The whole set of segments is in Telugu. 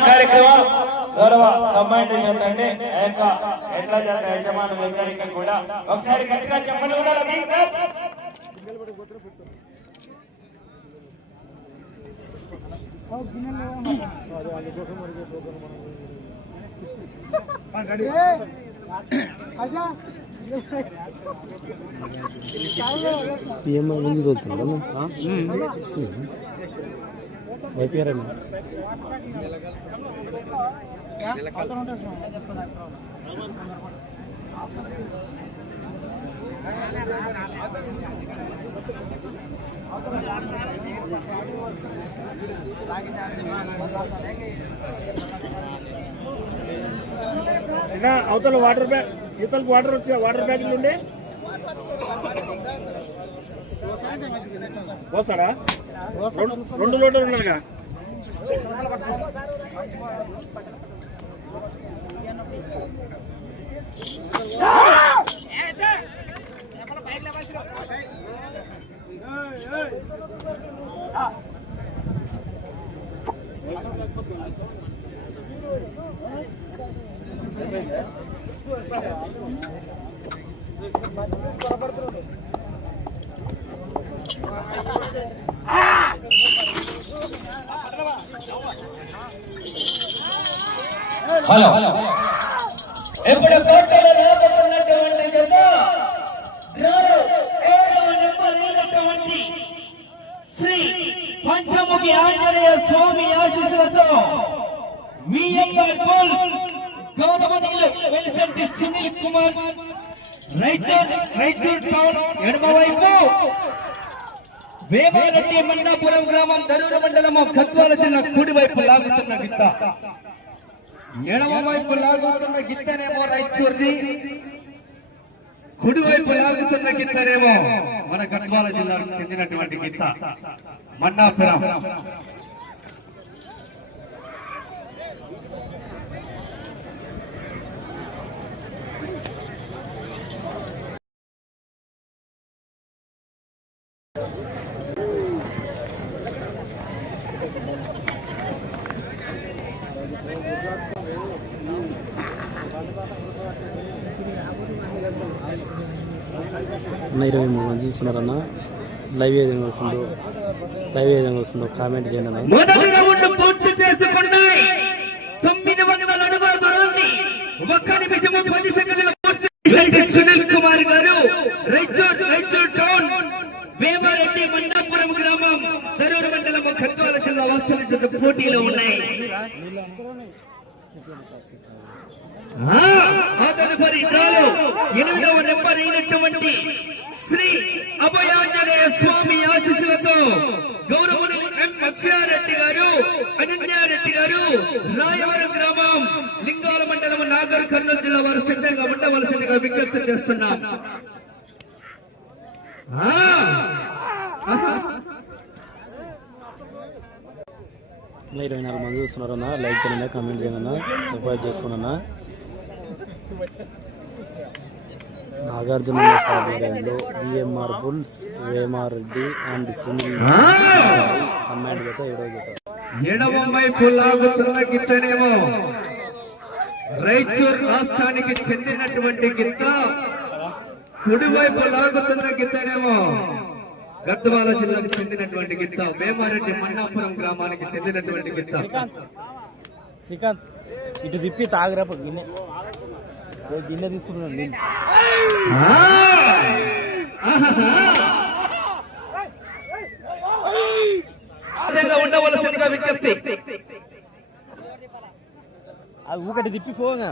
కార్యక్రమం గౌరవ కంబైండ్ చేత అండి ఆ యొక్క ఎట్లా చేత యజమానులు ఇద్దరికి కూడా. ఒకసారి గట్టిగా చెప్పండి కూడా సీఎం ముందు తోలుతున్నాడు అయిపోయారండి చిన్న అవతల వాటర్ బ్యాగ్ ఇవతలకు వాటర్ వచ్చి వాటర్ బ్యాగులు ఉండే? పోస్తాడా రెండు- రెండు లోటలు ఉన్నారుగా. హలో. హలో కోటలో రాబోతున్నటువంటి జత డ్రాలో ఏడవ నెంబర్ అయినటువంటి శ్రీ పంచముఖి ఆంజనేయ స్వామి ఆశీస్సులతో విఎంఆర్ బుల్స్ గౌరవనీయులు వెలిసంటి సునీల్ కుమార్. రైతూర్ రైతూర్ టౌన్ ఎడమ వైపు. వేమారెడ్డి మండాపురం గ్రామం దరూరు మండలము కత్వాల జిల్లా కుడి వైపు లాగుతున్న గిత్త. ఎడమ వైపు లాగుతున్న గిత్తనేమో రైచూర్ది. కుడి వైపు లాగుతున్న గిత్తనేమో మన గద్వాల జిల్లాకు చెందినటువంటి గిత్త. మన్నాపురం. అన్న ఇరవై మూడు మంది చూస్తున్నారన్న. లైవ్ ఏ విధంగా వస్తుందో లైవ్ ఏ విధంగా వస్తుందో కామెంట్ చేయండి అన్న. మొదటి రౌండ్ పూర్తి చేసుకున్నాయి. తొమ్మిది వందల అడుగుల దూరాన్ని ఒక్క పది సెకండ్ల పూర్తి చేసిన సునీల్ కుమార్ గారు రైచూర్ రైచూర్ టౌన్ వేమారెడ్డి మండాపురం గ్రామం దరూరు మండలం ఖద్వాల జిల్లా వస్తువుల జత పోటీలో ఉన్నాయి ఆ, ఆ తదుపరి డ్రాలో ఎనిమిదవ నెంబర్ అయినటువంటి శ్రీ అభయాంజనేయ స్వామి ఆశీస్సులతో గౌరవులు ఎం అక్షరారెడ్డి గారు అనన్యారెడ్డి గారు రాయవరం గ్రామం లింగాల మండలం నాగర్ కర్నూలు జిల్లా వారు సిద్ధంగా ఉండవలసిందిగా విజ్ఞప్తి చేస్తున్నాం. అన్న ఇరవై నాలుగు మంది చూస్తున్నారన్న. లైక్ చేయండి కామెంట్ చేయండి అన్న సబ్స్క్రైబ్ చేసుకోండి అన్న Nagarjuna VMR bulls Vemareddy and Sunil. Command జత ఏడో జత గిత్తనేమో. రైచూర్ రాష్ట్రానికి చెందినటువంటి గిత్త కుడివైపు లాగుతున్న గిత్తనేమో. గద్వాల జిల్లాకు చెందినటువంటి గిత్త వేమారెడ్డి మన్నాపురం గ్రామానికి చెందినటువంటి గిత్త. శ్రీకాంత్. ఇటు తిప్పి తాగురా గిన్నె. గిన్నె తీసుకుంటున్నాను ఉండవలసిందిగా విజ్ఞప్తి అది ఊకటి తిప్పి పోగా.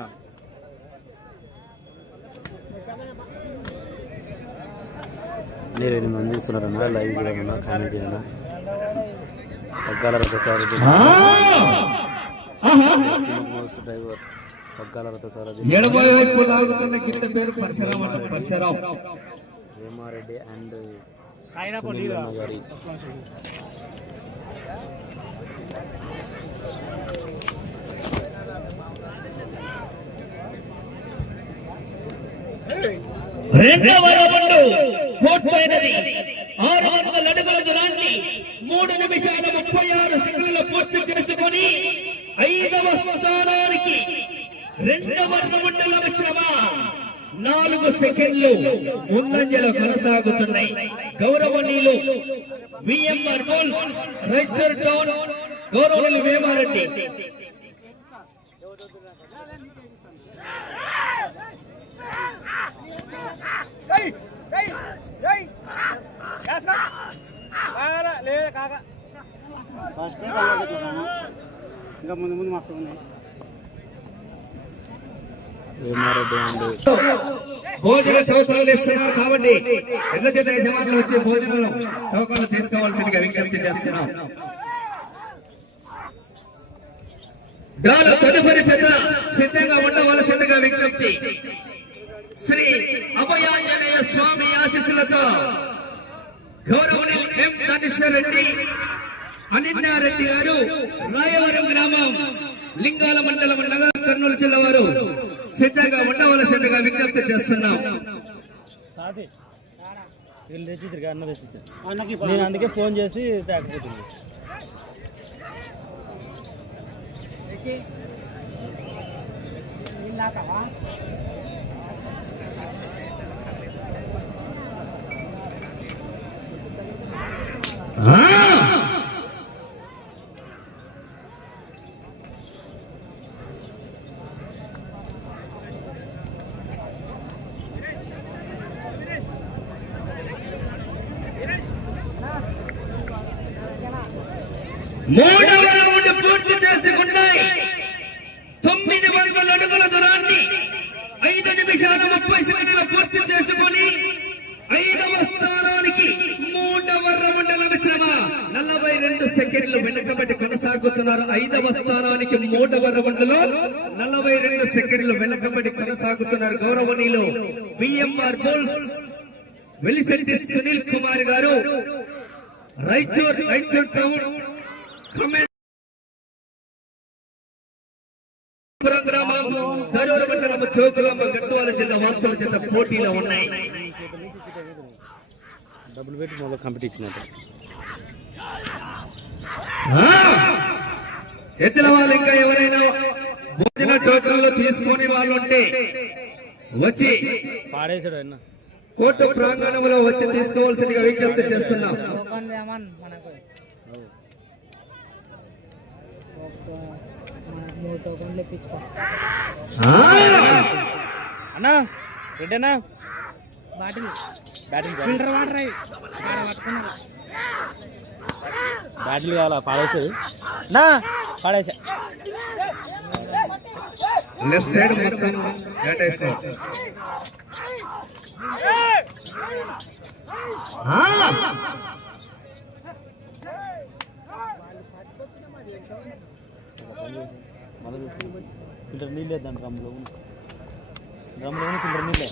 మీరు ఎనిమిది మంది చూస్తున్నారన్నా లైవ్ చూడమన్నా కామెంట్ చేయనా పగ్గాల రథసారథి మోస్ట్ డ్రైవర్ పగ్గాల రథసారథి వేమారెడ్డి అండ్ గారి. రెండవ రౌండ్ పూర్తయినది ఆరు వందల అడుగుల దూరాన్ని మూడు నిమిషాల ముప్పై ఆరు సెకండ్లు పూర్తి చేసుకొని ఐదవ స్థానానికి రెండవ మండల మిత్రమా నాలుగు సెకండ్లు ముందంజలో కొనసాగుతున్నాయి గౌరవనీయులు విఎంఆర్ బోల్స్ రైచర్ టౌన్ గౌరవనీయులు వేమారెడ్డి Hey! Hey! ఫస్ట్ ఇంకా ముందు ముందు మస్తు ఉన్నాయి. భోజన టోకన్లు ఇస్తున్నారు కాబట్టి ఎన్న చేత యజమానులు వచ్చి భోజనాలు టోకన్లు తీసుకోవాల్సిందిగా విజ్ఞప్తి చేస్తున్నాం. డ్రాలో తదుపరి పెద్ద సిద్ధంగా ఉండవలసిందిగా విజ్ఞప్తి. శ్రీ అభయాంజనేయ స్వామి ఆశీస్సులతో గౌరవనీయులు ఎం ధనేశ్వర్ రెడ్డి అనిన్నారెడ్డి గారు రాయవరం గ్రామం లింగాల మండలం నగర కర్నూలు జిల్లా వారు సిద్ధంగా ఉండవలసిందిగా విజ్ఞప్తి చేస్తున్నాం. నేను అందుకే ఫోన్ చేసి మూడవ రౌండ్ పూర్తి చేసుకున్నాయి. తొమ్మిది వందల అడుగుల దూరాన్ని ఐదు నిమిషాల ముప్పై సెకండ్లు పూర్తి చేసుకొని ఐదవ స్థానానికి మూడవ రౌండ్ల మిశ్రమ నలభై రెండు సెకండ్లు వెనకబడి కొనసాగుతున్నారు. ఐదవ స్థానానికి మూడవ రౌండ్లో నలభై రెండు సెకండ్లు వెనకబడి కొనసాగుతున్నారు గౌరవనీయులు విఎంఆర్ బోల్స్ వెలిశెట్టి సునీల్ కుమార్ గారు. రైచూర్ రైచూర్ టౌన్ గ్రామం దరూరు మండలం చౌకులమ్మ గద్వాల జిల్లా వాస్తవ జత పోటీలో ఉన్నాయి. డబ్బులు పెట్టి మొదలు కంపెనీ ఇచ్చినట్టు ఆ! ఎద్దుల వాళ్ళు ఇంకా ఎవరైనా భోజన టోకన్లు తీసుకొని వాళ్ళు ఉంటే వచ్చి పాడేసాడు అన్న కోర్టు ప్రాంగణంలో వచ్చి తీసుకోవాల్సిందిగా విజ్ఞప్తి చేస్తున్నాం. అన్నా రెడ్డన్నా. బ్యాటింగ్. ఫిల్టర్ వాటర్ బ్యాటిల్ కావాలా పాడేసాడు నా పాడేసా. లెఫ్ట్ సైడ్ మొత్తం వేటేసిన ఫిల్టర్ నీళ్ళు వేద్దాం డ్రమ్లో డ్రమ్లో ఫిల్టర్ నీళ్ళే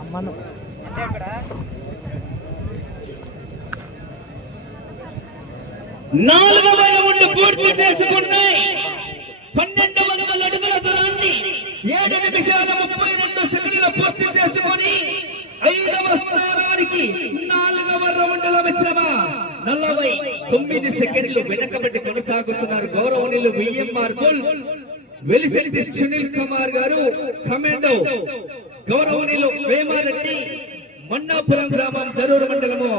అమ్మను అంటే ఇక్కడ నాలుగవ రౌండ్ పూర్తి చేసుకున్నాయి. పన్నెండు వందల అడుగుల దూరాన్ని ఏడు నిమిషాల ముప్పై రెండు సెకండ్ల పూర్తి చేసుకొని ఐదవ స్థానానికి నాలుగవ రౌండ్ల మిత్రమా నలభై తొమ్మిది సెకండ్లు వెనకబడి కొనసాగుతున్నారు గౌరవనీయులు VMR bull Velishetti Sunil Kumar garu commando. గౌరవనీయులు వేమారెడ్డి మన్నాపురం గ్రామం దరూరు మండలము.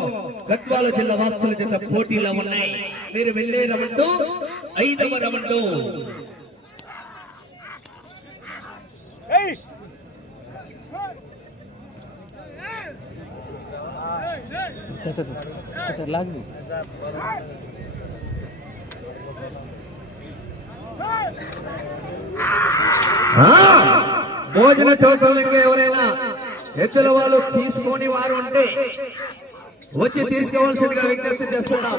గద్వాల జిల్లా వాస్తుల జత పోటీలో ఉన్నాయి. మీరు వెళ్ళే రౌండ్ ఐదవ రౌండ్. లాగు! భోజన టోకన్లకి ఎవరైనా ఎద్దుల వాళ్ళు తీసుకొని వారు ఉంటే వచ్చి తీసుకోవాల్సిందిగా విజ్ఞప్తి చేస్తున్నాం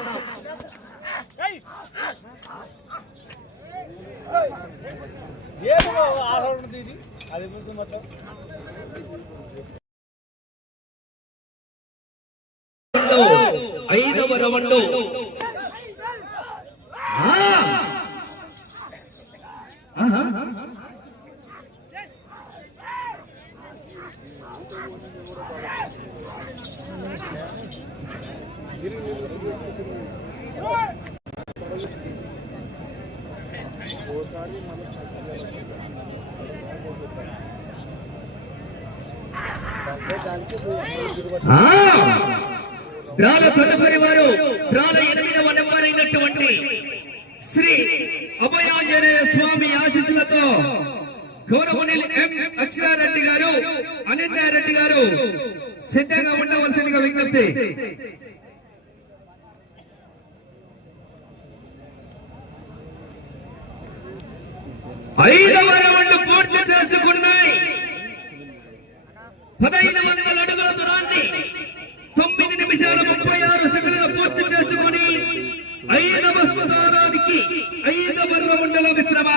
ఐదవ రౌండ్ ఆ! ఆహా. రాల డ్రాల తదుపరి వారు డ్రాల ఎనిమిదవ నెంబర్ అయినటువంటి శ్రీ అభయాంజనేయ స్వామి ఆశీస్సులతో గౌరవనీయులు ఎం. అక్షరారెడ్డి గారు అనంతారెడ్డి గారు సిద్ధంగా ఉండవలసిందిగా విజ్ఞప్తి. ఐదవ రౌండ్ పూర్తి చేసుకున్నాయి పదహైదు వందల అడుగుల దూరాన్ని తొమ్మిది నిమిషాల ముప్పై ఆరు సెకండ్లు పూర్తి చేసుకుని ఐదవ స్థానానికి ఐదవ రౌండ్ల మిశ్రమ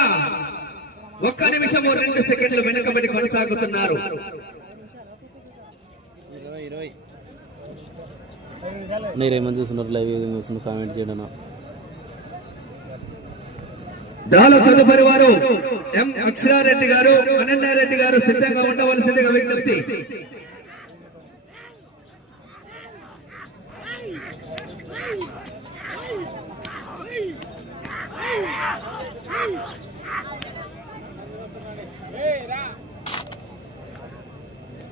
ఒక్క నిమిషము రెండు సెకండ్లు వెనుకబడి కొనసాగుతున్నారు. మీరేమని చూస్తున్నారు? లైవ్ చూస్తున్నారు? కామెంట్ చేయడం దాలో తదుపరి వారు ఎం అక్షరారెడ్డి గారు అనంతారెడ్డి గారు సిద్ధంగా ఉండవలసిందిగా విజ్ఞప్తి.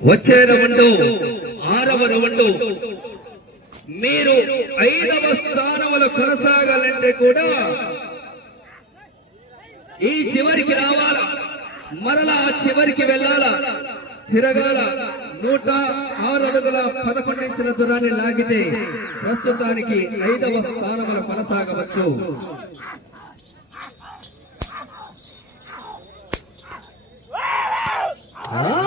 వచ్చే రౌండు ఆరవ రౌండు. మీరు ఐదవ స్థానములో కొనసాగాలంటే కూడా చివరికి రావాలా? మరలా చివరికి వెళ్ళాలా? తిరగాల? నూట ఆరు అడుగుల పదకొండు ఇంచుల దూరాన్ని లాగితే ప్రస్తుతానికి ఐదవ స్థానములో కొనసాగవచ్చు. ఆరవ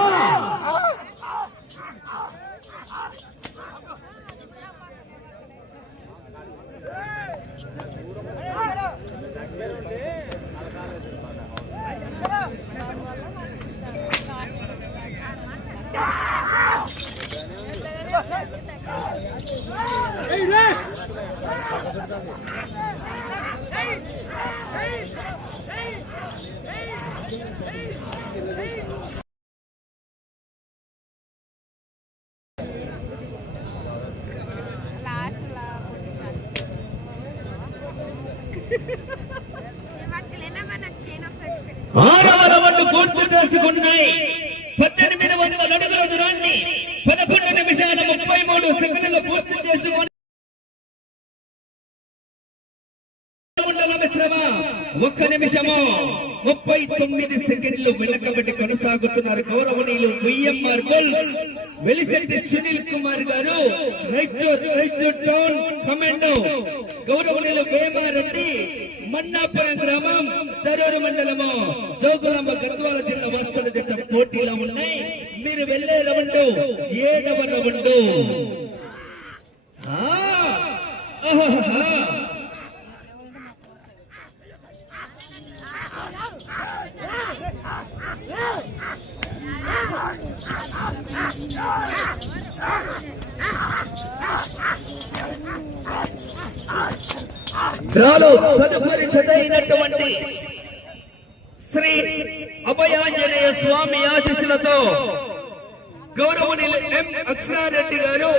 ఆరవరవన్ను పూర్తి చేసుకున్నాయి పద్దెనిమిది వందల అడుగుల దూరాన్ని పదకొండు నిమిషాల ముప్పై మూడు సెకండ్లు పూర్తి చేసుకుని ఒక్క నిమిషము. ముప్పై తొమ్మిది సెకండ్లు వెనకబడి కొనసాగుతున్నారు గౌరవనీయులు విఎంఆర్ గోల్ వెలిశెట్టి సునీల్ కుమార్ గారు రైచూర్ రైచూర్ టౌన్ కమాండో. గౌరవనీయులు వేమారెడ్డి మన్నాపురం గ్రామం తరూరు మండలము జోగులాంబ గద్వాల జిల్లా వస్తుల జత పోటీలో ఉన్నాయి. మీరు వెళ్ళే రవండు ఏడవ రౌండు డ్రాలో తదుపరి చదైనటువంటి శ్రీ అభయాంజనేయ స్వామి ఆశీస్సులతో గౌరవనీయులు ఎం అక్షరారెడ్డి గారు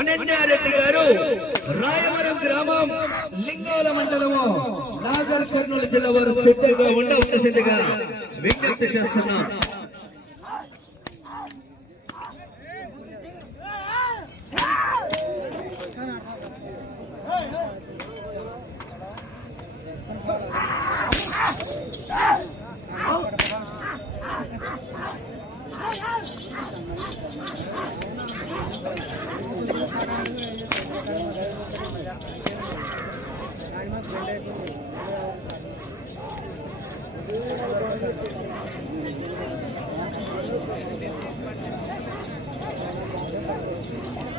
అనన్యారెడ్డి గారు రాయవరం గ్రామం లింగాల మండలము నాగర్ కర్నూలు జిల్లా వారు సిద్ధంగా ఉండవలసిందిగా విజ్ఞప్తి చేస్తున్నాం.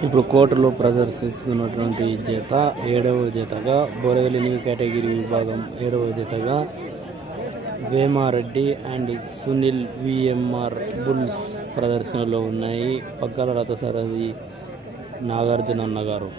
ఇప్పుడు కోటలో ప్రదర్శిస్తున్నటువంటి జత ఏడవ జతగా బోరగలిని కేటగిరీ విభాగం ఏడవ జతగా Vemareddy and Sunil VMR bulls ప్రదర్శనలో ఉన్నాయి. పక్కల రథసారథి నాగార్జున అన్నగారు